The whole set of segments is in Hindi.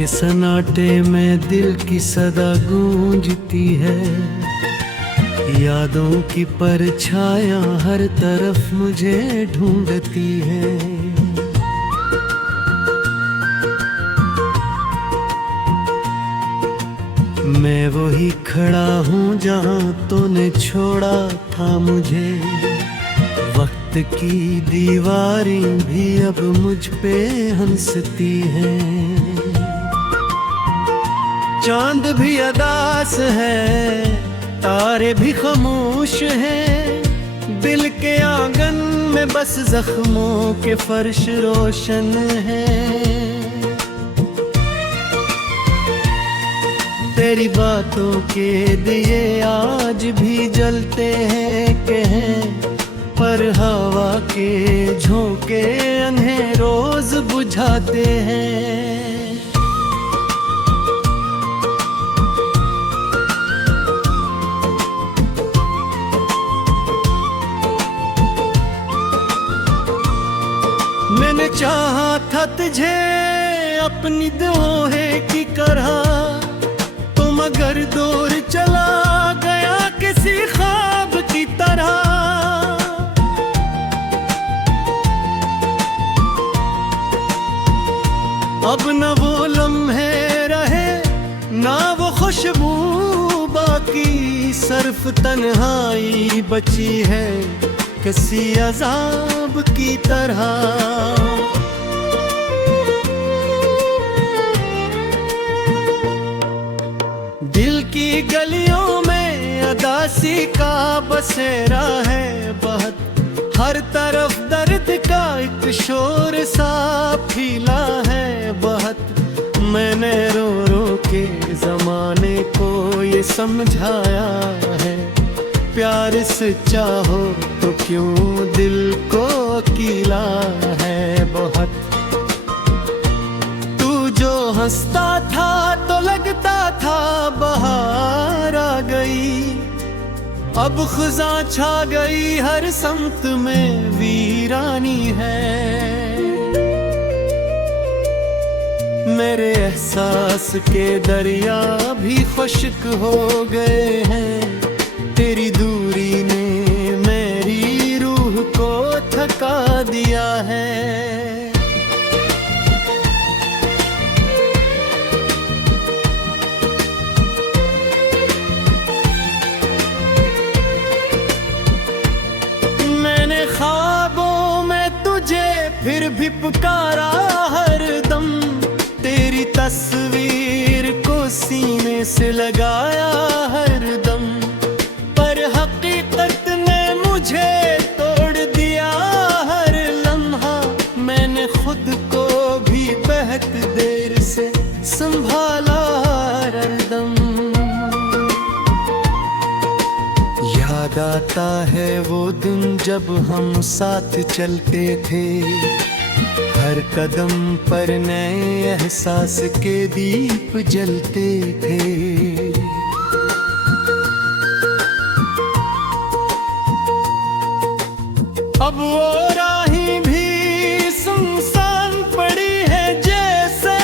के सन्नाटे में दिल की सदा गूंजती है। यादों की परछायां हर तरफ मुझे ढूंढती है। मैं वही खड़ा हूँ जहाँ तूने छोड़ा था मुझे। वक्त की दीवारें भी अब मुझ पे हंसती हैं। चांद भी अदास है, तारे भी खामोश हैं। दिल के आंगन में बस जख्मों के फर्श रोशन हैं। तेरी बातों के दिए आज भी जलते हैं कहें, पर हवा के झोंके उन्हें रोज बुझाते हैं। मैंने चाहा था तुझे अपनी दोहे की तरह, तो मगर दूर चला गया किसी ख्वाब की तरह। अब न वो लम्हे रहे ना वो खुशबू बाकी, सिर्फ तन्हाई बची है किसी अजाब की तरह। दिल की गलियों में अदासी का बसेरा है बहुत। हर तरफ दर्द का एक शोर सा फैला है बहुत। मैंने रो रो के जमाने को ये समझाया है, प्यार सच्चा हो तो क्यों दिल को अकेला है बहुत। तू जो हंसता था तो लगता था बहार आ गई, अब खुजा छा गई हर समत में वीरानी है। मेरे एहसास के दरिया भी खुश्क हो गए हैं। तेरी दूरी ने मेरी रूह को थका दिया है। मैंने ख्वाबों में तुझे फिर भी पुकारा हर दम। तेरी तस्वीर को सीने से लगाया हर दम, पर हकीकत ने मुझे तोड़ दिया हर लम्हा। मैंने खुद को भी बहुत देर से संभाला हर दम। याद आता है वो दिन जब हम साथ चलते थे, हर कदम पर नए एहसास के दीप जलते थे। अब वो राहें भी सुनसान पड़ी है जैसे,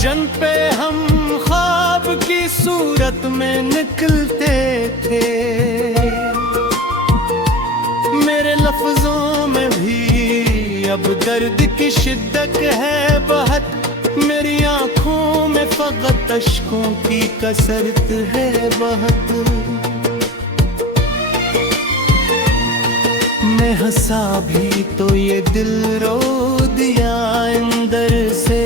जन पे हम ख्वाब की सूरत में निकलते थे। मेरे लफ्जों में भी अब दर्द की शिद्दत है बहुत। मेरी आंखों में फकत अश्कों की कसरत है बहुत। मैं हंसा भी तो ये दिल रो दिया अंदर से।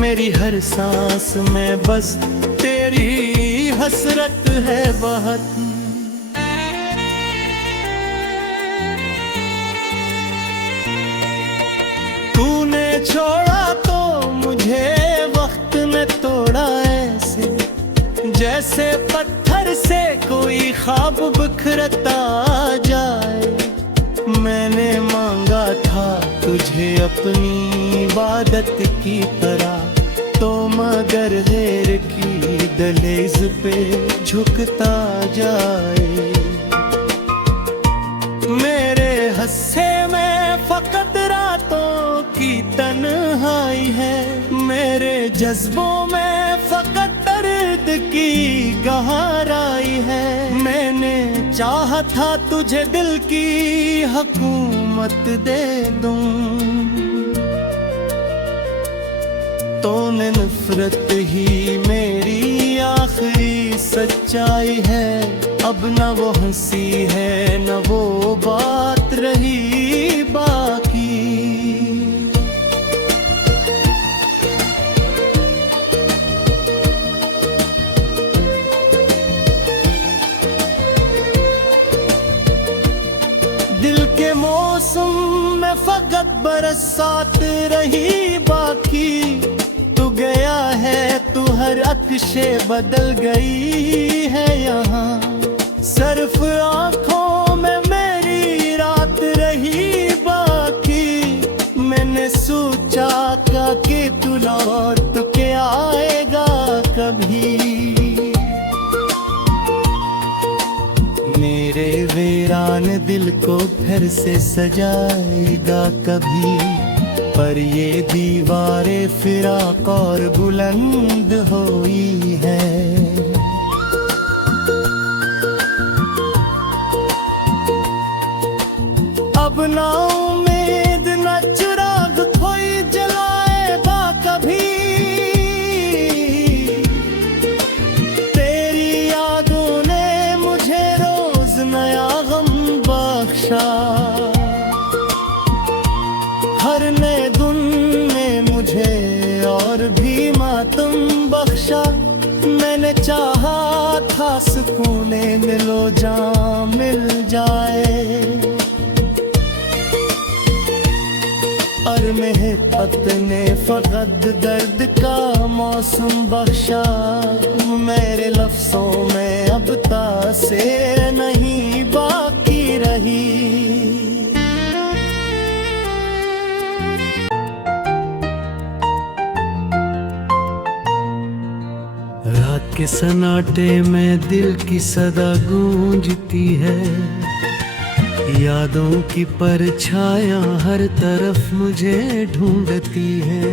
मेरी हर सांस में बस तेरी हसरत है बहुत। तूने छोड़ा तो मुझे वक्त ने तोड़ा ऐसे, जैसे पत्थर से कोई ख्वाब बिखरता जाए। मैंने मांगा था तुझे अपनी इबादत की तरह, तो मगर गैर की दहलीज पे झुकता जाए। मेरे हस्से में फकत रातों की जज्बों में फकत दर्द की गहराई है। मैंने चाहा था तुझे दिल की हुकूमत दे दूं, तूने नफरत ही मेरी आखिरी सच्चाई है। अब न वो हंसी है न वो बात रही बाकी। दिल के मौसम में फकत बरसात रही बाकी। तू गया है तू हर अक्शे बदल गई है यहाँ। सिर्फ आँखों में मेरी रात रही बाकी। मैंने सोचा कि तू लौट के आएगा कभी, मेरे वीरान दिल को फिर से सजाएगा कभी। पर ये दीवारें फिराक और बुलंद हुई है। अब ना उम्मीद न चिराग कोई जलाएगा कभी। तेरी यादों ने मुझे रोज नया गम बख्शा। हर नए दिन ने मुझे और भी मातम बख्शा। मैंने चाहा था सुकूने मिलो जहाँ मिल जाए। और मेहनत ने फकत दर्द का मौसम बख्शा। मेरे लफ्जों में अब तासीर नहीं बाकी रही। रात के सन्नाटे में दिल की सदा गूंजती है। यादों की परछायां हर तरफ मुझे ढूंढती है।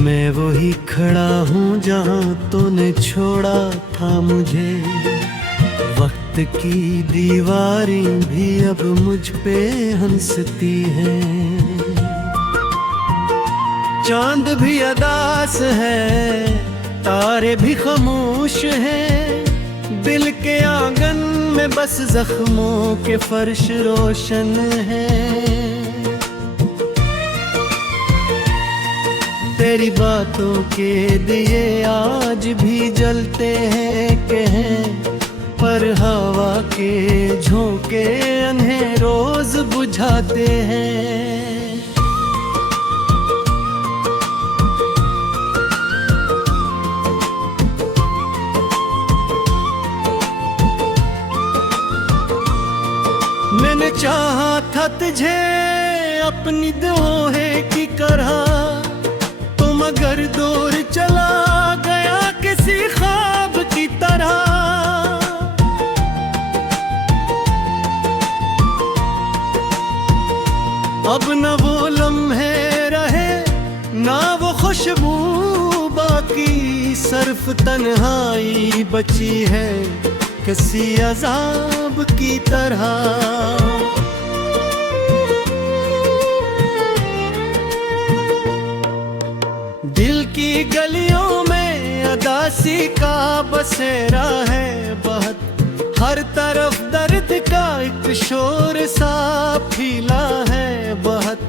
मैं वही खड़ा हूँ जहाँ तूने छोड़ा था मुझे। वक्त की दीवारें भी अब मुझ पे हंसती हैं। चांद भी अदास है, तारे भी खामोश हैं। दिल के आंगन में बस जख्मों के फर्श रोशन हैं। तेरी बातों के दिए आज भी जलते हैं पर हवा के झोंके उन्हें रोज बुझाते हैं। मैंने चाहा था तुझे अपनी दोहे की तरह, तो मगर दूर चला गया किसी ख्वाब की तरह। अब न वो लम्हे रहे ना वो खुशबू बाकी, सिर्फ तन्हाई बची है किसी अजाब की तरह। दिल की गलियों में अदासी का बसेरा है बहुत, हर तरफ दर्द का एक शोर सा फैला है बहुत।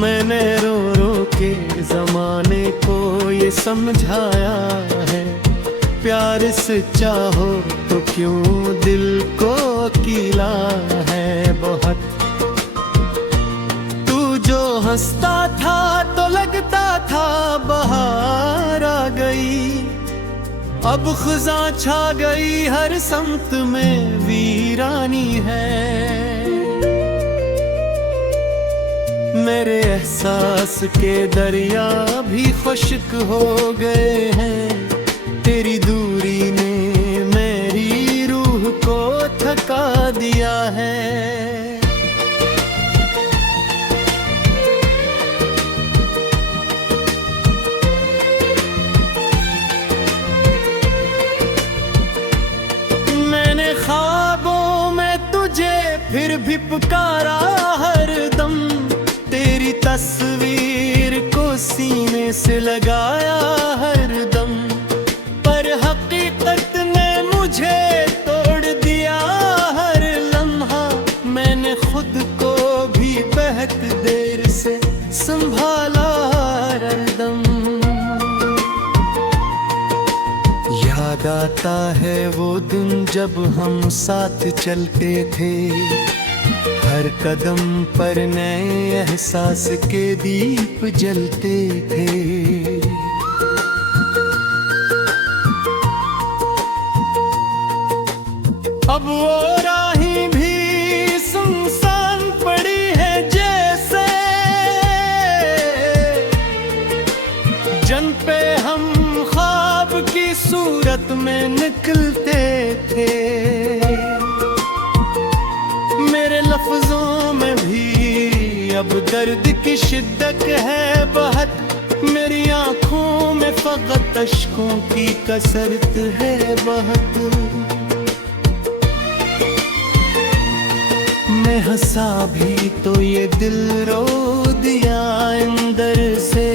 मैंने रो रो के जमाने को ये समझाया है, प्यार सच्चा हो तो क्यों दिल को अकेला है बहुत। तू जो हंसता था तो लगता था बहार आ गई, अब खुजा छा गई हर समत में वीरानी है। मेरे एहसास के दरिया भी खुश्क हो गए हैं, तेरी दूरी ने मेरी रूह को थका दिया है। फिर भी पुकारा हर दम, तेरी तस्वीर को सीने से लगाया हर दम। पर हकीकत ने मुझे तोड़ दिया हर लम्हा, मैंने खुद को भी बहुत देर से संभाला हर दम। याद आता है वो दिन जब हम साथ चलते थे, हर कदम पर नए एहसास के दीप जलते थे। अब वो राहें भी सुनसान पड़ी है, जैसे जन पे हम ख्वाब की सूरत में निकलते थे। मेरे लफ्जों में भी अब दर्द की शिद्दत है बहुत, मेरी आंखों में फकत अश्कों की कसरत है बहुत। मैं हंसा भी तो ये दिल रो दिया अंदर से,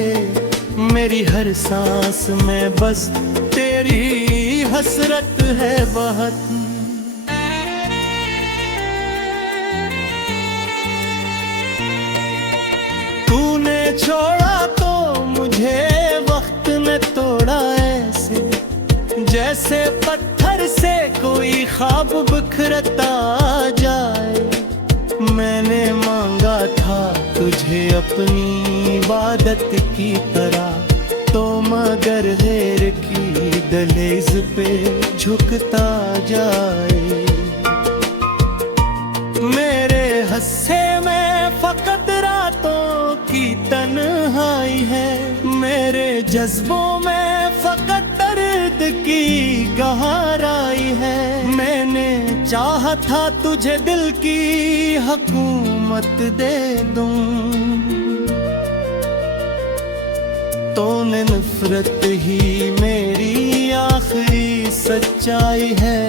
मेरी हर सांस में बस तेरी हसरत है बहुत। तूने छोड़ा तो मुझे वक्त ने तोड़ा ऐसे, जैसे पत्थर से कोई ख्वाब बिखरता जाए। मैंने मांगा था तुझे अपनी इबादत की तरह, तो मगर गैर की दहलीज पे झुकता जाए। मेरे हस्से में फकत रातों की तन्हाई है, मेरे जज्बों में फकत दर्द की गहराई है। मैंने चाहा था तुझे दिल की हुकूमत दे दूं, तूने नफरत ही मेरी आखिरी सच्चाई है।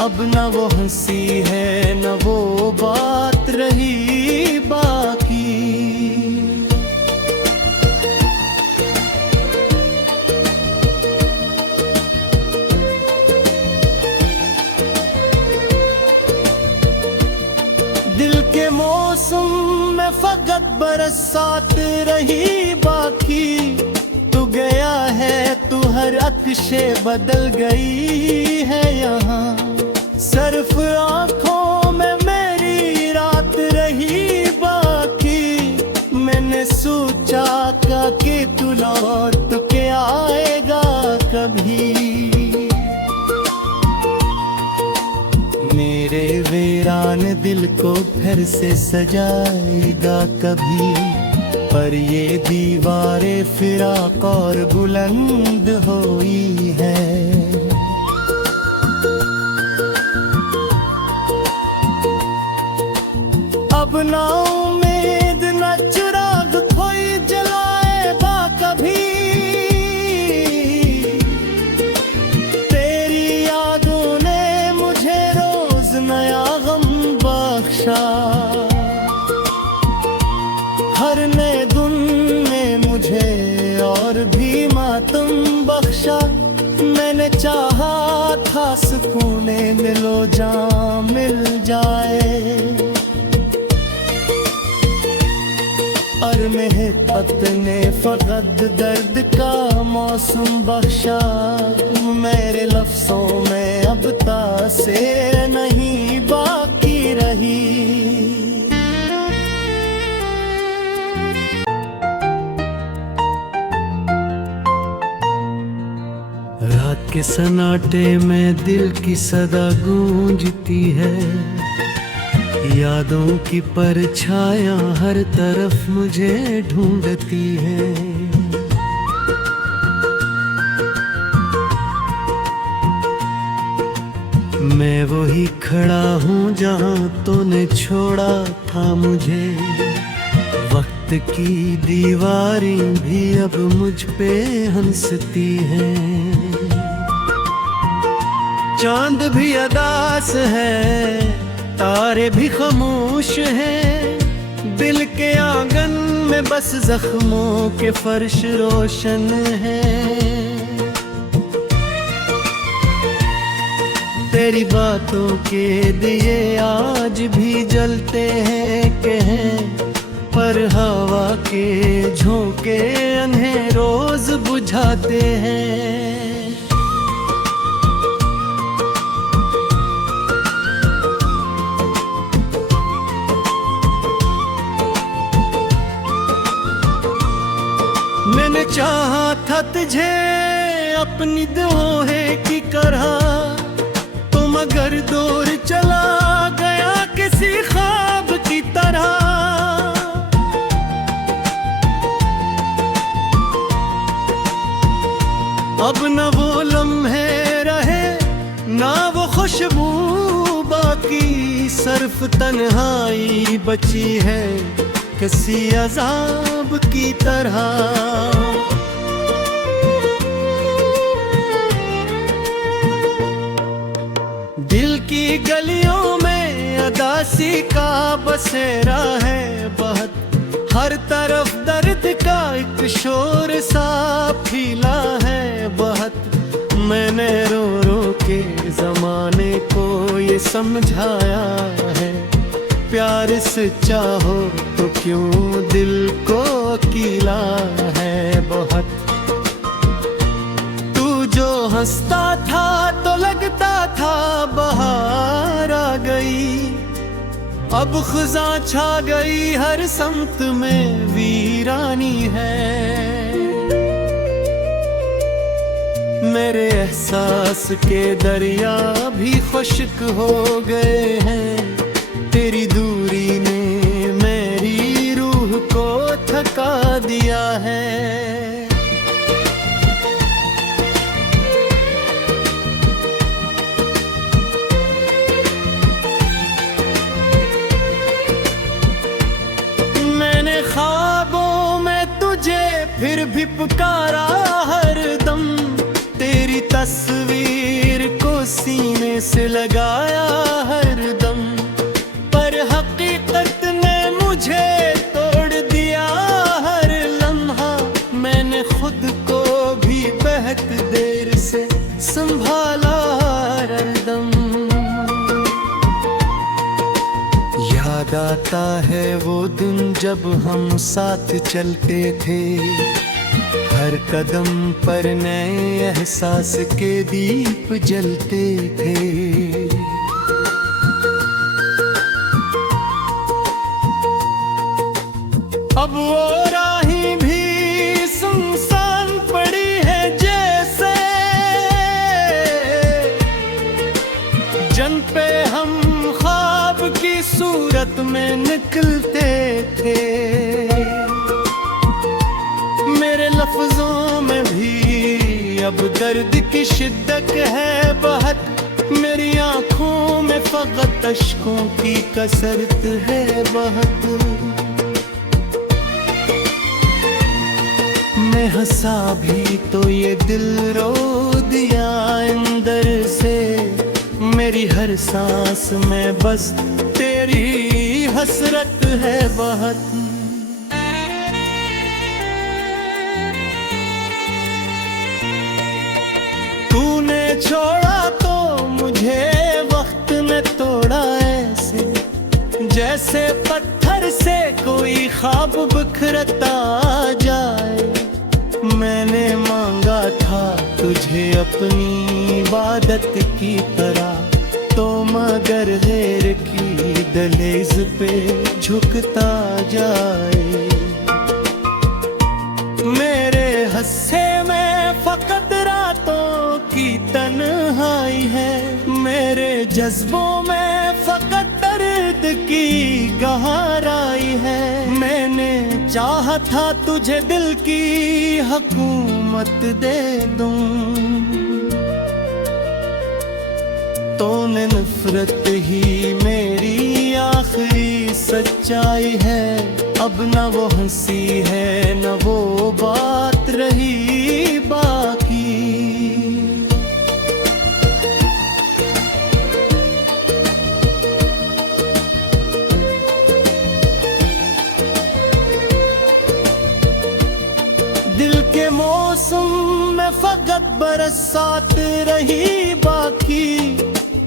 अब न वो हंसी है न वो बात रही बाकी। दिल के मौसम में फकत बरसात रही बाकी। तू गया है तू हर अक्शे बदल गई है यहाँ, सिर्फ आंखों में मेरी रात रही बाकी। मैंने सोचा कि तू लौट के आएगा कभी, मेरे वीरान दिल को फिर से सजाएगा कभी। पर ये दीवारें फिराक और बुलंद हुई है। अब ना उम्मीद न चिराग कोई जलाएगा कभी, तेरी यादों ने मुझे रोज नया गम बख्शा। हर नए दिन ने मुझे और भी मातम बख्शा। मैंने चाहा था सुकूने मिलो जहाँ मिल जाए, और मेहनत ने फकत दर्द का मौसम बख्शा। मेरे लफ्जों में अब तासीर नहीं बाकी रही। रात के सन्नाटे में दिल की सदा गूंजती है, यादों की परछायां हर तरफ मुझे ढूंढती है। मैं वही खड़ा हूँ जहाँ तूने छोड़ा था मुझे। वक्त की दीवारें भी अब मुझ पे हंसती हैं। चांद भी अदास है तारे भी खामोश हैं, दिल के आंगन में बस जख्मों के फर्श रोशन हैं। तेरी बातों के दिए आज भी जलते हैं कहें, पर हवा के झोंके उन्हें रोज बुझाते हैं। मैंने चाहा था तुझे अपनी दोहे की तरह, तो मगर दूर चला गया किसी ख्वाब की तरह। अब न वो लम्हे रहे ना वो खुशबू बाकी, सिर्फ तन्हाई बची है किसी अजाब की तरह। दिल की गलियों में अदासी का बसेरा है बहुत, हर तरफ दर्द का एक शोर सा फैला है बहुत। मैंने रो रो के जमाने को ये समझाया है, प्यार सच्चा हो तो क्यों दिल को अकेला है बहुत। तू जो हंसता था तो लगता था बहार आ गई, अब खुजा छा गई हर समत में वीरानी है। मेरे एहसास के दरिया भी खुश्क हो गए हैं, तेरी दूरी ने मेरी रूह को थका दिया है। मैंने ख्वाबों में तुझे फिर भी पुकारा हर दम, तेरी तस्वीर को सीने से लगाया हर दम। हकीकत ने मुझे तोड़ दिया हर लम्हा, मैंने खुद को भी बहुत देर से संभाला हर दम। याद आता है वो दिन जब हम साथ चलते थे, हर कदम पर नए एहसास के दीप जलते थे। अब वो राही भी सुनसान पड़ी है जैसे, जन पे हम ख्वाब की सूरत में निकलते थे। मेरे लफ्जों में भी अब दर्द की शिद्दत है बहुत, मेरी आंखों में फकत अश्कों की कसरत है बहुत। मैं हंसा भी तो ये दिल रो दिया अंदर से, मेरी हर सांस में बस तेरी हसरत है बहुत। तूने छोड़ा तो मुझे वक्त ने तोड़ा ऐसे, जैसे पत्थर से कोई ख्वाब बिखरता जाए। मैंने मांगा था तुझे अपनी इबादत की तरह, तो मगर गैर की दहलीज पे झुकता जाए। मेरे हस्से में फकत रातों की तन्हाई है, मेरे जज्बों में फकत दर्द की गहराई है। मैंने चाहा था तुझे दिल की हुकूमत दे दूं, तूने नफरत ही मेरी आखिरी सच्चाई है। अब न वो हंसी है न वो बात रही बाकी। बरस साथ रही बाकी,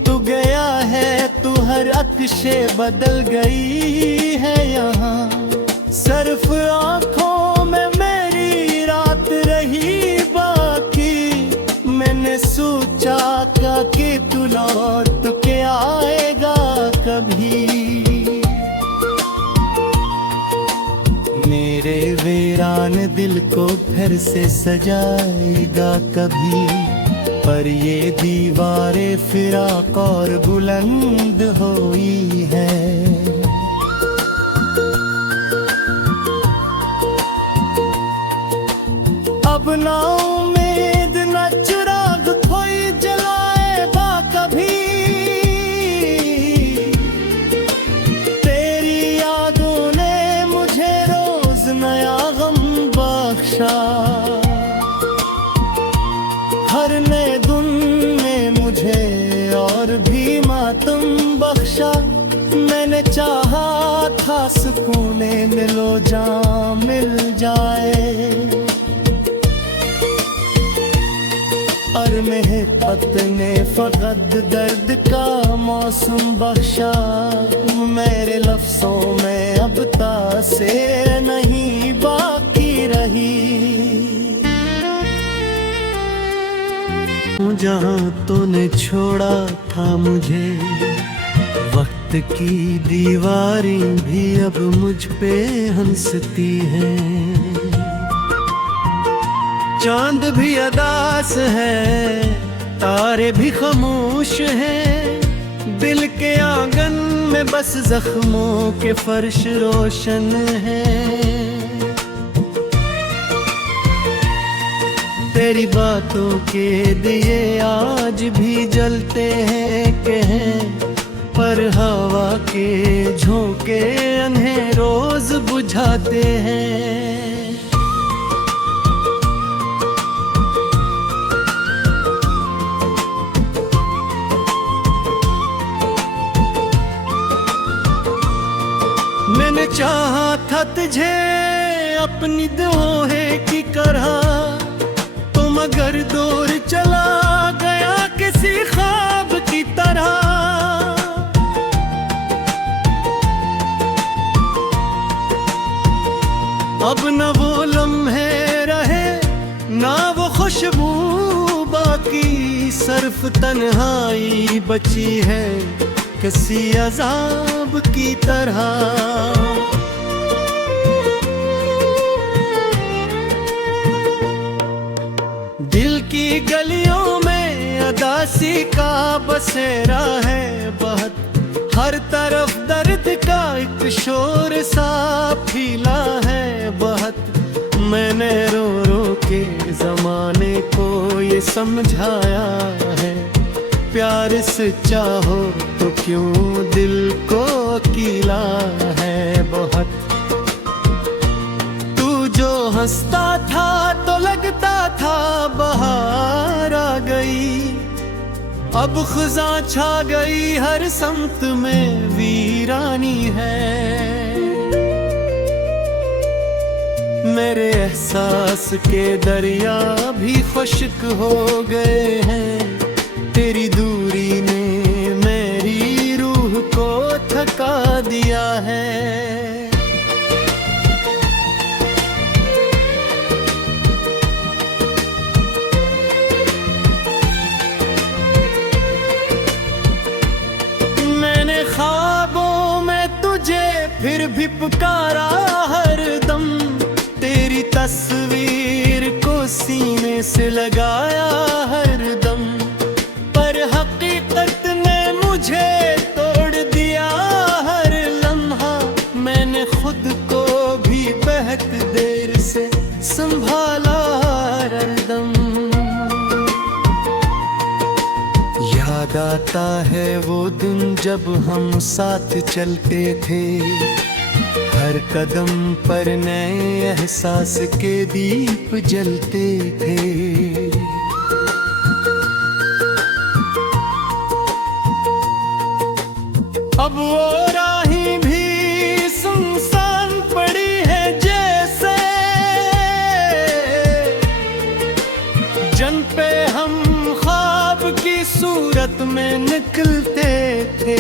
तू गया है तू हर अक्शे बदल गई है यहाँ। सिर्फ आंखों में मेरी रात रही बाकी, मैंने सोचा कि तू लौट के आएगा कभी। मेरे वीरान दिल को फिर से सजाएगा कभी, पर ये दीवारें फिराक और बुलंद हुई है। अब ना उम्मीद न चिराग कोई जलाएगा कभी, तेरी यादों ने मुझे रोज नया गम बख्शा। हर नए दिन ने मुझे और भी मातम बख्शा। मैंने चाहा था सुकून दिलो जां मिल जाए, और मेहबत ने फकत दर्द का मौसम बख्शा। मेरे लफ्जों में अब तासीर नहीं बाकी रही। जहाँ तूने छोड़ा था मुझे, वक्त की दीवारें भी अब मुझ पे हंसती हैं। चांद भी अदास है, तारे भी खामोश हैं। दिल के आंगन में बस जख्मों के फर्श रोशन है। तेरी बातों के दिए आज भी जलते हैं पर हवा के झोंके उन्हें रोज बुझाते हैं। मैंने चाहा था तुझे अपनी दुआएं की तरह, तो मगर दूर चला गया किसी ख्वाब की तरह। अब न वो लम्हे रहे ना वो खुशबू बाकी, सिर्फ तन्हाई बची है किसी अजाब की तरह। दिल की गलियों में अदासी का बसेरा है बहुत, हर तरफ दर्द का एक शोर सा फैला है बहुत। मैंने रो रो के जमाने को ये समझाया है, प्यार सच्चा हो तो क्यों दिल को अकेला है बहुत। तू जो हंसता था तो लगता था बहार आ गई, अब खुजा छा गई हर समत में वीरानी है। मेरे एहसास के दरिया भी खुश्क हो गए हैं, तेरी दूरी ने मेरी रूह को थका दिया है। मैंने ख्वाबों में तुझे फिर भी पुकारा हर दम, तेरी तस्वीर को सीने से लगाया हर दम। पर हकीकत ने मुझे तोड़ दिया हर लम्हा, मैंने खुद को भी बहुत देर से संभाला हर दम। याद आता है वो दिन जब हम साथ चलते थे, हर कदम पर नए एहसास के दीप जलते थे। अब वो राहें भी सुनसान पड़ी है जैसे, जन पे हसरत में निकलते थे।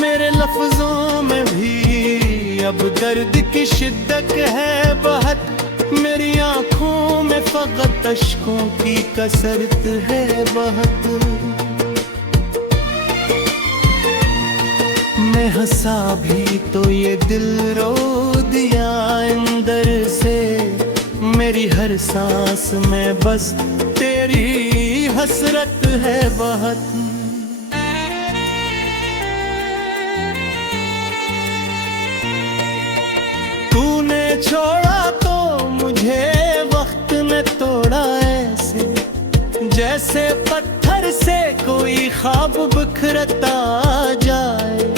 मेरे लफ्जों में भी अब दर्द की शिद्दत है बहुत, मेरी आंखों में फकत अश्कों की कसरत है बहुत। मैं हंसा भी तो ये दिल रो दिया अंदर से, मेरी हर सांस में बस तेरी हसरत है बहुत। तूने छोड़ा तो मुझे वक्त ने तोड़ा ऐसे, जैसे पत्थर से कोई ख्वाब बिखरता जाए।